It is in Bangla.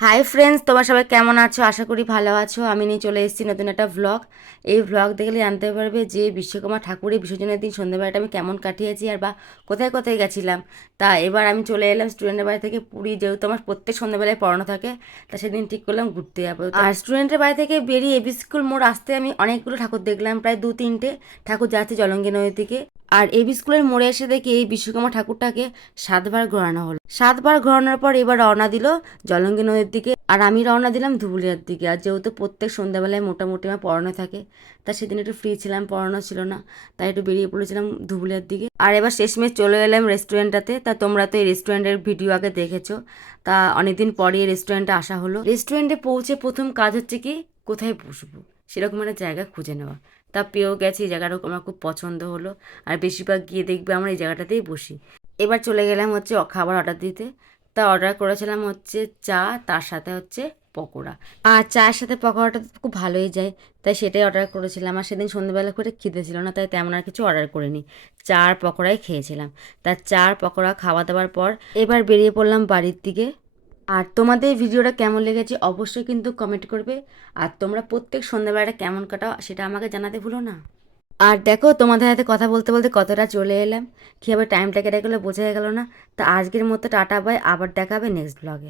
হাই ফ্রেন্ডস, তোমরা সবাই কেমন আছো? আশা করি ভালো আছো। আমি নিয়ে চলে এসেছি নতুন একটা ভ্লগ। এই ভ্লগ দেখলে জানতে পারবে যে বিশ্বকর্মা ঠাকুরের বিসর্জনের দিন সন্ধ্যেবেলাটা আমি কেমন কাটিয়েছি আর বা কোথায় কোথায় গেছিলাম। তা এবার আমি চলে এলাম স্টুডেন্টের বাড়ি থেকে পুরী, যেহেতু আমার প্রত্যেক সন্ধ্যেবেলায় পড়ানো থাকে। তা সেদিন ঠিক করলাম ঘুরতে যাবো। আর স্টুডেন্টের বাড়ি থেকে বেরিয়ে এবি স্কুল মোড় আসতে আমি অনেকগুলো ঠাকুর দেখলাম, প্রায় 2-3টে ঠাকুর যাচ্ছে জলঙ্গি নদীর দিকে। আর এবি স্কুলের মোড়ে এসে দেখি এই বিশ্বকর্মা ঠাকুরটাকে 7বার ঘোরানো হলো। 7বার ঘোরানোর পর এবার রওনা দিল জলঙ্গি নদীর দিকে, আর আমি রওনা দিলাম ধুবুলিয়ার দিকে। আর যেহেতু প্রত্যেক সন্ধ্যাবেলায় মোটামুটি আমার পড়ানো থাকে, তা সেদিন একটু ফ্রি ছিলাম, পড়ানো ছিল না, তাই একটু বেরিয়ে পড়েছিলাম ধুবুলিয়ার দিকে। আর এবার শেষমেশ চলে এলাম রেস্টুরেন্টটাতে। তা তোমরা তো এই রেস্টুরেন্টের ভিডিও আগে দেখেছো, তা অনেকদিন পরে এই রেস্টুরেন্টে আসা হলো। রেস্টুরেন্টে পৌঁছে প্রথম কাজ হচ্ছে কি, কোথায় বসবো সেরকম একটা জায়গা খুঁজে নেওয়া। তা পেয়েও গেছি, এই জায়গাটা আমার খুব পছন্দ হলো। আর বেশিরভাগ গিয়ে দেখবে আমরা এই জায়গাটাতেই বসি। এবার চলে গেলাম হচ্ছে খাবার অর্ডার দিতে। তা অর্ডার করেছিলাম হচ্ছে চা, তার সাথে হচ্ছে পকোড়া। আর চায়ের সাথে পকোড়াটা তো খুব ভালোই যায়, তাই সেটাই অর্ডার করেছিলাম। আর সেদিন সন্ধ্যেবেলা করে খিদে ছিল না, তাই তেমন আর কিছু অর্ডার করিনি, চা আর পকোড়াই খেয়েছিলাম। তা চা আর পকোড়া খাওয়া দাওয়ার পর এবার বেরিয়ে পড়লাম বাড়ির দিকে। আর তোমাদের এই ভিডিওটা কেমন লেগেছে অবশ্যই কিন্তু কমেন্ট করবে। আর তোমরা প্রত্যেক সন্ধ্যাবেলাটা কেমন কাটাও সেটা আমাকে জানাতে ভুলো না। আর দেখো, তোমাদের সাথে কথা বলতে বলতে কতটা চলে এলাম, কীভাবে টাইমটা কেটে গেলো বোঝা গেল না। তা আজকের মতো টাটা বাই, আবার দেখা হবে নেক্সট ব্লগে।